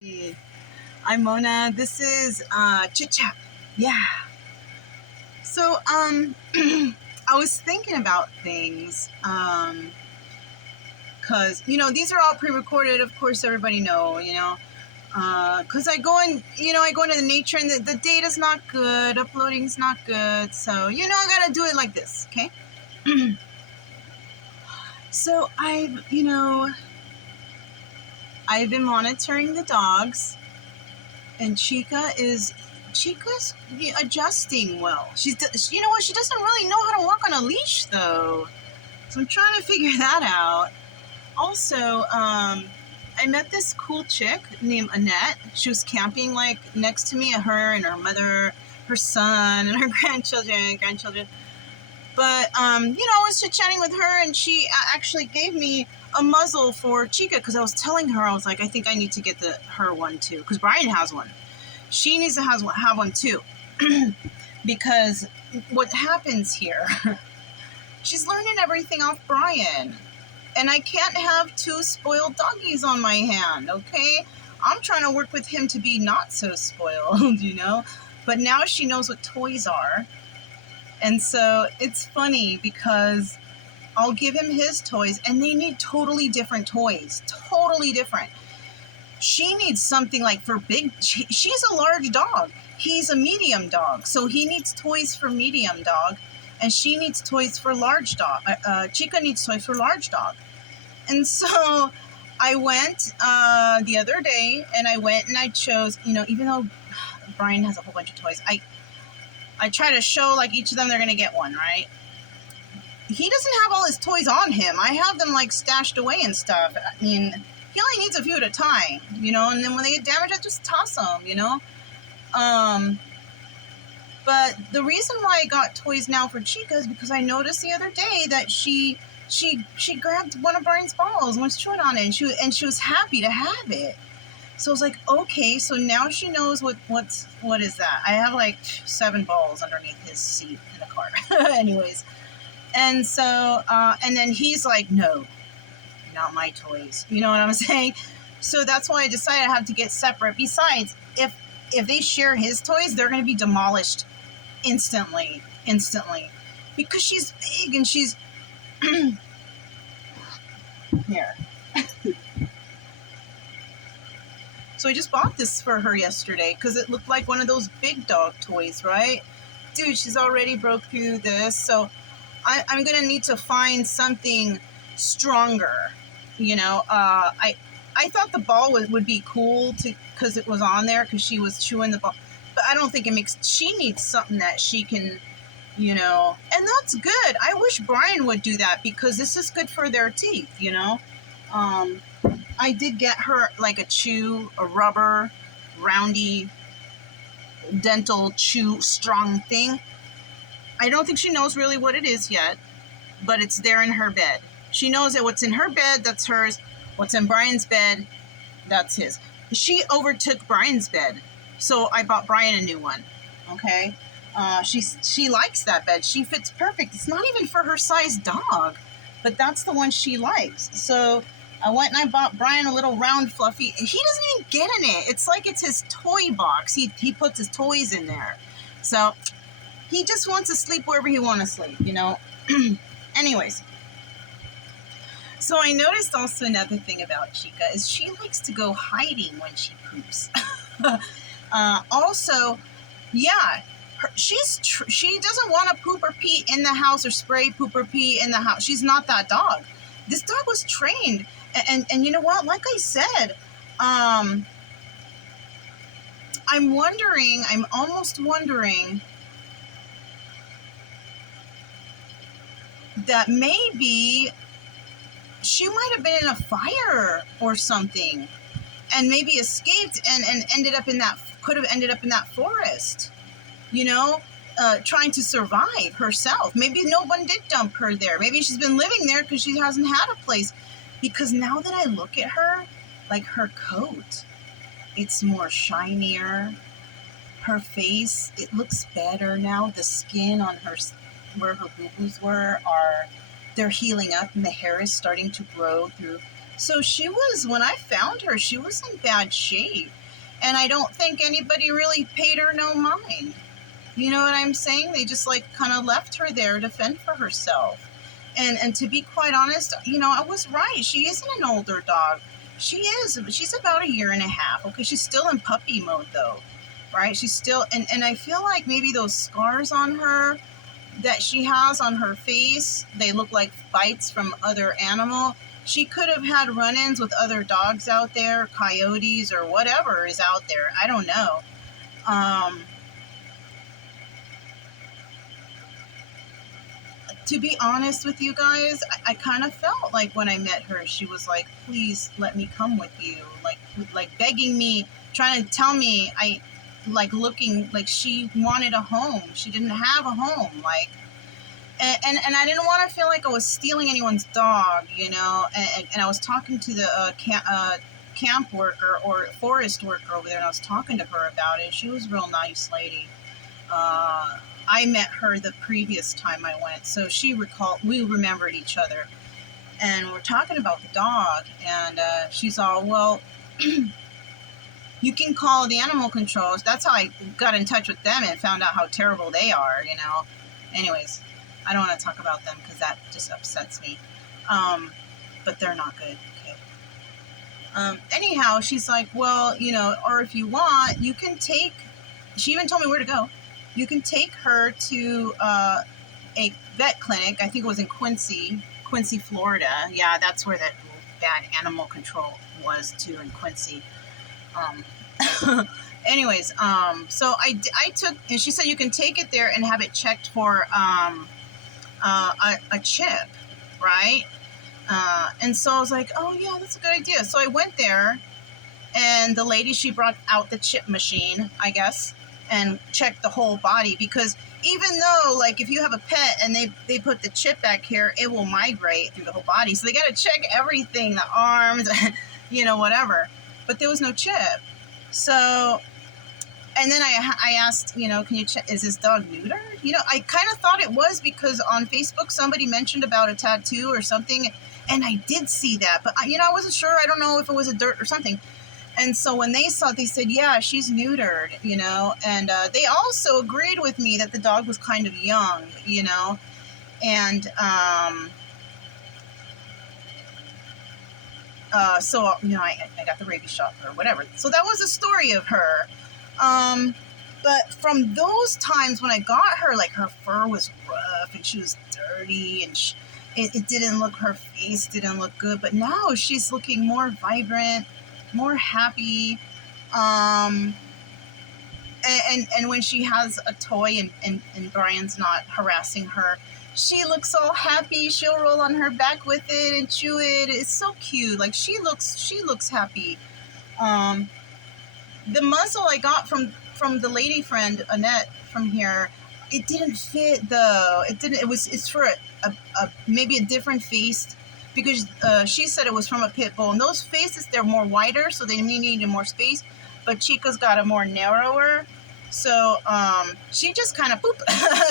Hey, I'm Mona. This is Chit Chat. Yeah. So I was thinking about things cuz these are all pre-recorded, of course everybody know, cuz I go into the nature and the data's not good, uploading's not good. So, I got to do it like this, okay? So, I've been monitoring the dogs, and Chica's adjusting well. You know what? She doesn't really know how to walk on a leash though, so I'm trying to figure that out. Also, I met this cool chick named Annette. She was camping like next to me. Her and her mother, her son, and her grandchildren. But I was chit chatting with her, and she actually gave me a muzzle for Chica because I was telling her, I was like, I think I need to get her one too because Brian has one. She needs to have one too. Because what happens here, she's learning everything off Brian. And I can't have two spoiled doggies on my hand, okay? I'm trying to work with him to be not so spoiled, But now she knows what toys are. And so it's funny because I'll give him his toys and they need totally different toys. Totally different. She needs something like for big, she's a large dog. He's a medium dog. So he needs toys for medium dog. And she needs toys for large dog. Chica needs toys for large dog. And so I went the other day and I chose, even though Brian has a whole bunch of toys, I try to show like each of them they're going to get one, right? He doesn't have all his toys on him. I have them like stashed away and stuff. I mean, he only needs a few at a time, and then when they get damaged, I just toss them, But the reason why I got toys now for Chica is because I noticed the other day that she grabbed one of Brian's balls and was chewing on it, and she was happy to have it. So I was like, okay, so now she knows what is that? I have like 7 balls underneath his seat in the car. Anyways. And so, and then he's like, no, not my toys. You know what I'm saying? So that's why I decided I have to get separate. Besides, if they share his toys, they're going to be demolished instantly. Because she's big and she's... Here. So I just bought this for her yesterday because it looked like one of those big dog toys, right? Dude, she's already broke through this. So I'm going to need to find something stronger. I thought the ball would be cool because it was on there because she was chewing the ball. But I don't think it makes... She needs something that she can, and that's good. I wish Brian would do that because this is good for their teeth, I did get her like a rubber, roundy, dental chew strong thing. I don't think she knows really what it is yet, but it's there in her bed. She knows that what's in her bed, that's hers. What's in Brian's bed, that's his. She overtook Brian's bed, so I bought Brian a new one, okay? She likes that bed. She fits perfect. It's not even for her size dog, but that's the one she likes. So I went and I bought Brian a little round fluffy. He doesn't even get in it. It's like it's his toy box. He puts his toys in there. So he just wants to sleep wherever he wants to sleep, Anyways. So I noticed also another thing about Chica is she likes to go hiding when she poops. Also, yeah, she doesn't want to poop or pee in the house or spray poop or pee in the house. She's not that dog. This dog was trained. And you know what? Like I said, I'm almost wondering that maybe she might have been in a fire or something and maybe escaped and could have ended up in that forest, trying to survive herself. Maybe no one did dump her there. Maybe she's been living there because she hasn't had a place. Because now that I look at her, like her coat, it's more shinier. Her face, it looks better now. The skin on her, where her boo-boos were, they're healing up and the hair is starting to grow through So she was, when I found her, she was in bad shape. And I don't think anybody really paid her no mind. You know what I'm saying? They just like kind of left her there to fend for herself. And to be quite honest, you know, I was right. She isn't an older dog. She is. She's about a year and a half. Okay, she's still in puppy mode though, right? She's still, and I feel like maybe those scars on her that she has on her face, they look like bites from other animal. She could have had run-ins with other dogs out there, coyotes or whatever is out there. I don't know. To be honest with you guys, I kind of felt like when I met her, she was like, please let me come with you. Like begging me, trying to tell me, like looking like she wanted a home. She didn't have a home. Like, and I didn't want to feel like I was stealing anyone's dog, you know, and I was talking to the camp worker or forest worker over there, and I was talking to her about it. She was a real nice lady. I met her the previous time I went, so we remembered each other, and we're talking about the dog, and she's all, well, you can call the animal controls. That's how I got in touch with them and found out how terrible they are, you know. Anyways, I don't want to talk about them because that just upsets me, but they're not good, okay. Anyhow, she's like, well, you know, or if you want, you can take, she even told me where to go. You can take her to a vet clinic. I think it was in Quincy, Florida. Yeah, that's where that bad animal control was too, in Quincy. Anyways, so I took, and she said you can take it there and have it checked for a chip, right? And so I was like, oh yeah, that's a good idea. So I went there, and the lady, she brought out the chip machine, I guess, and check the whole body, because even though, like, if you have a pet and they put the chip back here, it will migrate through the whole body. So they got to check everything, the arms, you know, whatever. But there was no chip. So, and then I asked, you know, can you check, is this dog neutered? You know, I kind of thought it was, because on Facebook somebody mentioned about a tattoo or something, and I did see that. But, you know, I wasn't sure. I don't know if it was a dirt or something. And so when they saw it, they said, yeah, she's neutered, you know. And they also agreed with me that the dog was kind of young, you know. And so, you know, I got the rabies shot or whatever. So that was the story of her. But from those times when I got her, like, her fur was rough and she was dirty, and it didn't look, her face didn't look good. But now she's looking more vibrant, more happy, and when she has a toy and Brian's not harassing her, she looks all happy. She'll roll on her back with it and chew it. It's so cute. Like, she looks happy. The muzzle I got from the lady friend Annette from here, it didn't fit though. It's for a maybe a different face, because she said it was from a pit bull, and those faces, they're more wider, so they needed more space. But Chica's got a more narrower, so she just kind of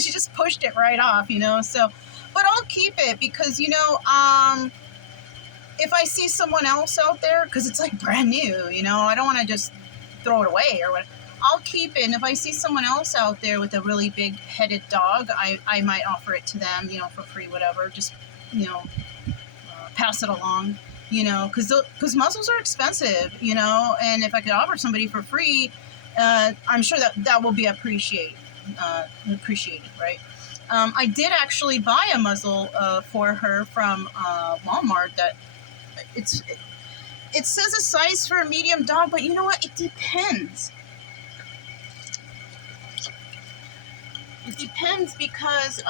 she just pushed it right off, you know. So, but I'll keep it, because, you know, if I see someone else out there, because it's like brand new, you know, I don't want to just throw it away or whatever. I'll keep it, and if I see someone else out there with a really big-headed dog, I might offer it to them, you know, for free, whatever. Just, you know, pass it along, you know, because muzzles are expensive, you know, and if I could offer somebody for free, I'm sure that will be appreciated, right? I did actually buy a muzzle for her from Walmart. That it says a size for a medium dog, but you know what? It depends. It depends, because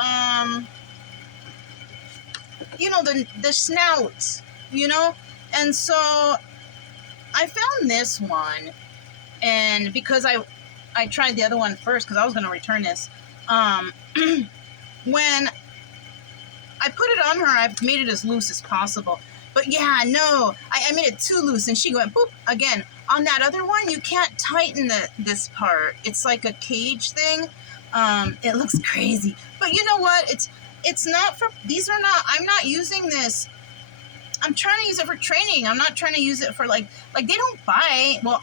you know, the snouts, you know. And so I found this one, and because I tried the other one first, because I was going to return this, when I put it on her, I've made it as loose as possible. But yeah, no, I made it too loose, and she went boop again. On that other one, you can't tighten this part. It's like a cage thing. It looks crazy, but you know what? It's not for, these are not, I'm not using this I'm trying to use it for training. I'm not trying to use it for like they don't bite. Well,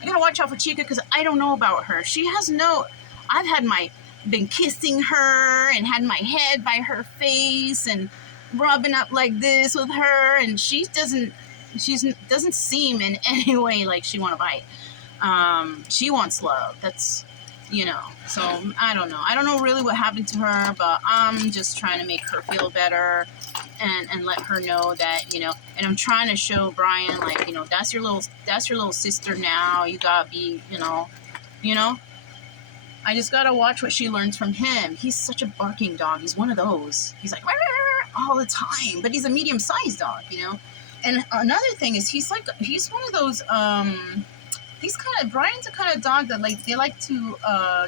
I gotta watch out for Chica because I don't know about her. She has no. I've had been kissing her and had my head by her face and rubbing up like this with her, and she doesn't seem in any way like she want to bite. She wants love. That's, so I don't know. I don't know really what happened to her, but I'm just trying to make her feel better and let her know that, and I'm trying to show Brian, like, that's your little sister now. You gotta be, I just gotta watch what she learns from him. He's such a barking dog. He's one of those. He's like all the time, but he's a medium-sized dog, And another thing is he's one of those Brian's a kind of dog that they like to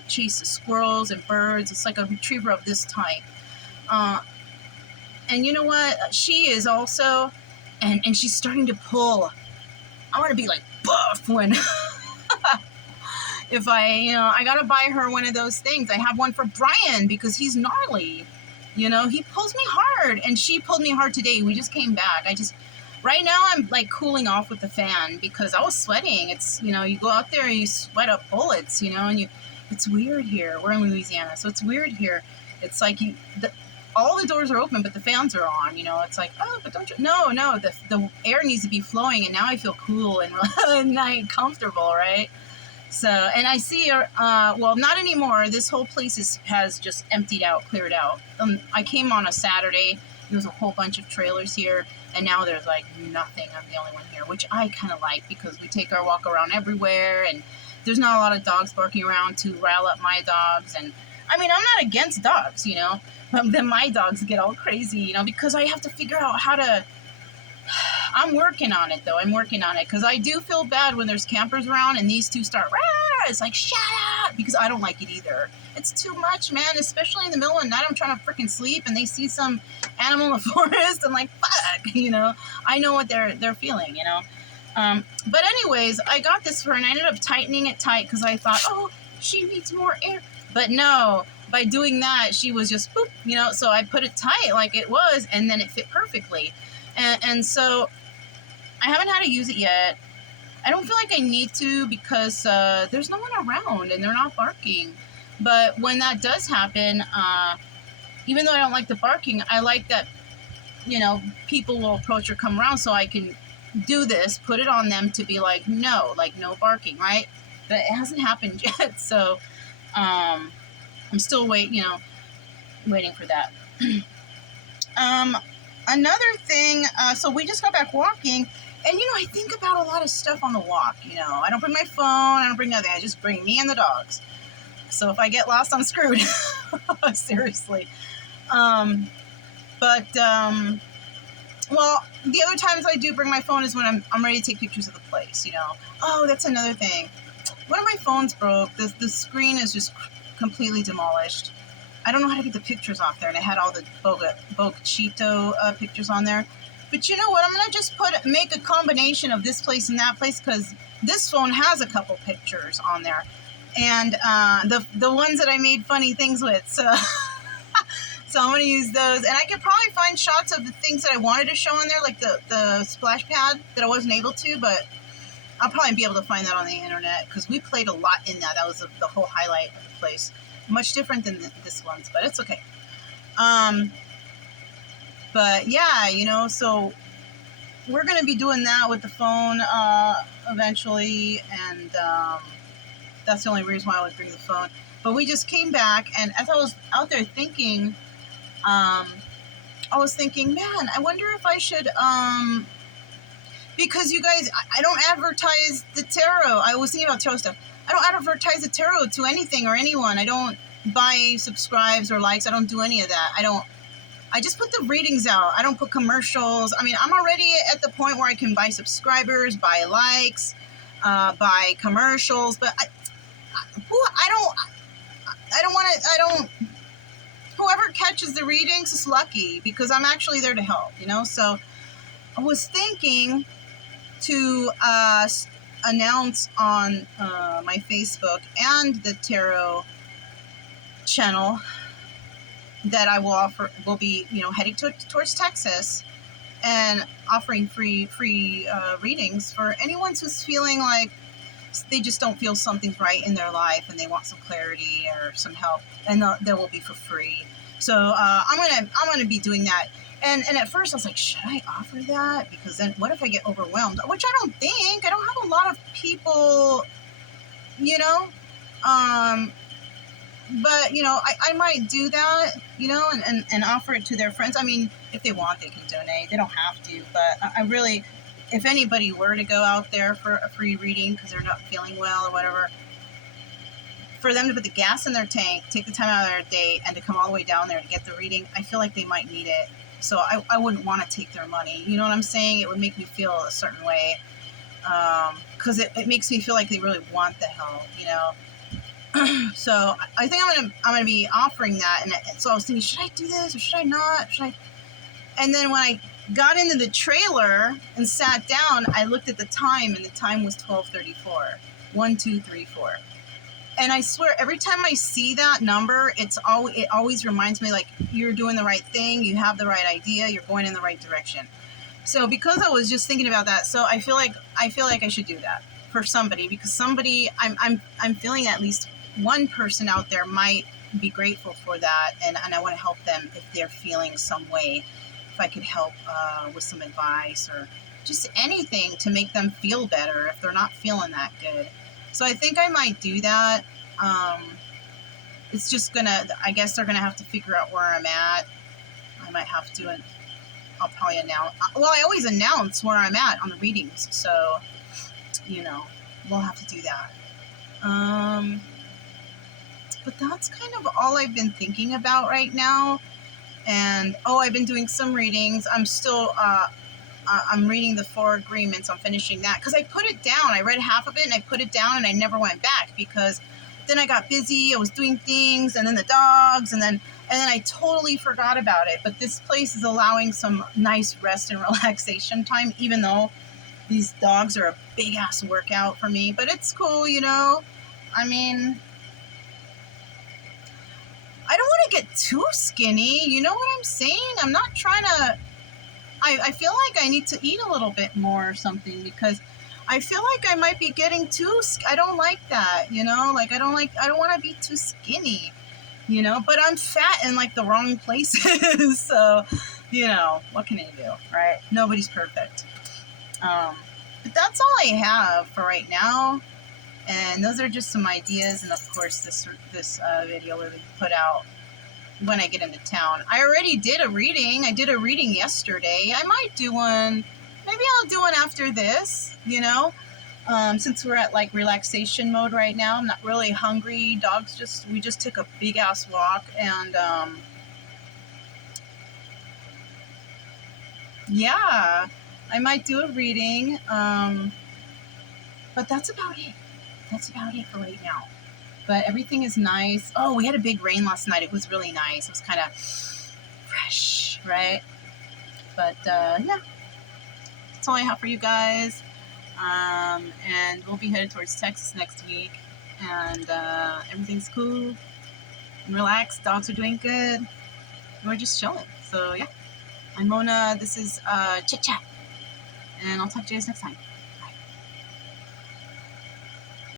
chase squirrels and birds. It's like a retriever of this type. And you know what? She is also, and she's starting to pull. I want to be like buff when, if I gotta buy her one of those things. I have one for Brian because he's gnarly. He pulls me hard, and she pulled me hard today. We just came back. Right now I'm like cooling off with the fan because I was sweating. It's, you go out there and you sweat up bullets, and it's weird here. We're in Louisiana, so it's weird here. It's like all the doors are open, but the fans are on, it's like, oh, but don't you, no, the air needs to be flowing, and now I feel cool and comfortable, right? So, and I see, well, not anymore. This whole place has just emptied out, cleared out. I came on a Saturday. There was a whole bunch of trailers here, and now there's like nothing. I'm the only one here, which I kind of like because we take our walk around everywhere, and there's not a lot of dogs barking around to rile up my dogs. And I mean, I'm not against dogs, but then my dogs get all crazy, because I have to figure out how to. I'm working on it though. I'm working on it because I do feel bad when there's campers around and these two start. It's like, shut up, because I don't like it either. It's too much, man, especially in the middle of the night. I'm trying to freaking sleep and they see some animal in the forest. I'm like, fuck, I know what they're feeling, But anyways, I got this for her and I ended up tightening it tight because I thought, oh, she needs more air. But no, by doing that, she was just, boop, so I put it tight like it was, and then it fit perfectly. And so I haven't had to use it yet. I don't feel like I need to because there's no one around and they're not barking. But when that does happen, even though I don't like the barking, I like that, people will approach or come around so I can do this, put it on them to be like no barking, right? But it hasn't happened yet. So I'm still waiting for that. Another thing, so we just got back walking, and I think about a lot of stuff on the walk. I don't bring my phone, I don't bring nothing. I just bring me and the dogs. So if I get lost, I'm screwed. Seriously. Well, the other times I do bring my phone is when I'm ready to take pictures of the place. Oh, that's another thing. One of my phones broke. The screen is just completely demolished. I don't know how to get the pictures off there, and I had all the Cheeto pictures on there. But you know what? I'm gonna just make a combination of this place and that place because this phone has a couple pictures on there, and the ones that I made funny things with. So so I'm gonna use those, and I could probably find shots of the things that I wanted to show on there, like the splash pad that I wasn't able to, but I'll probably be able to find that on the internet because we played a lot in that. That was the whole highlight of the place. Much different than this one's, but it's okay. But yeah, so we're going to be doing that with the phone eventually, and that's the only reason why I would bring the phone. But we just came back, and as I was out there thinking, I was thinking, man, I wonder if I should, because you guys, I don't advertise the tarot. I was thinking about tarot stuff. I don't advertise the tarot to anything or anyone. I don't buy subscribes or likes. I don't do any of that. I just put the readings out. I don't put commercials. I mean, I'm already at the point where I can buy subscribers, buy likes, buy commercials, but whoever catches the readings is lucky because I'm actually there to help, So I was thinking to announce on my Facebook and the tarot channel that I will be, heading towards Texas, and offering free readings for anyone who's feeling like they just don't feel something's right in their life and they want some clarity or some help, and that will be for free. So I'm gonna be doing that. And at first I was like, should I offer that? Because then what if I get overwhelmed? Which I don't think. I don't have a lot of people, you know. But, you know, I might do that, you know, and offer it to their friends. I mean, if they want, they can donate. They don't have to. But I really, if anybody were to go out there for a free reading because they're not feeling well or whatever, for them to put the gas in their tank, take the time out of their day, and to come all the way down there to get the reading, I feel like they might need it. So I wouldn't want to take their money. You know what I'm saying? It would make me feel a certain way. Because it makes me feel like they really want the help, you know. So I think I'm gonna be offering that, and so I was thinking, should I do this or should I not? And then when I got into the trailer and sat down, I looked at the time, and the time was 12:34. 1, 2, 3, 4. And I swear, every time I see that number, it always reminds me, like, you're doing the right thing, you have the right idea, you're going in the right direction. So because I was just thinking about that, so I feel like I should do that for somebody, because somebody, I'm feeling at least one person out there might be grateful for that, and I want to help them if they're feeling some way. If I could help with some advice or just anything to make them feel better if they're not feeling that good. So I think I might do that. It's just I guess they're gonna have to figure out where I'm at. I might have to, and I'll probably announce. Well, I always announce where I'm at on the readings, so you know, we'll have to do that. But that's kind of all I've been thinking about right now. And I've been doing some readings. I'm still I'm reading the 4 agreements. I'm finishing that because I put it down. I read half of it and I put it down and I never went back because then I got busy. I was doing things, and then the dogs, and then I totally forgot about it. But this place is allowing some nice rest and relaxation time, even though these dogs are a big ass workout for me. But it's cool, you know. I mean, I don't want to get too skinny. You know what I'm saying? I'm not trying to. I feel like I need to eat a little bit more or something, because I feel like I might be getting too. I don't like that, you know. Like I don't want to be too skinny, you know. But I'm fat in like the wrong places, so you know, what can I do, right? Nobody's perfect. But that's all I have for right now. And those are just some ideas, and of course this video will be put out when I get into town. I already did a reading. I did a reading yesterday. I might do one. Maybe I'll do one after this, you know. Since we're at like relaxation mode right now, I'm not really hungry. We just took a big ass walk, and yeah, I might do a reading. But that's about it. That's about it for right now. But everything is nice. Oh, we had a big rain last night. It was really nice. It was kind of fresh, right? But yeah, that's all I have for you guys. And we'll be headed towards Texas next week. And everything's cool and relaxed. Dogs are doing good. And we're just chilling. So yeah, I'm Mona. This is Chit Chat. And I'll talk to you guys next time.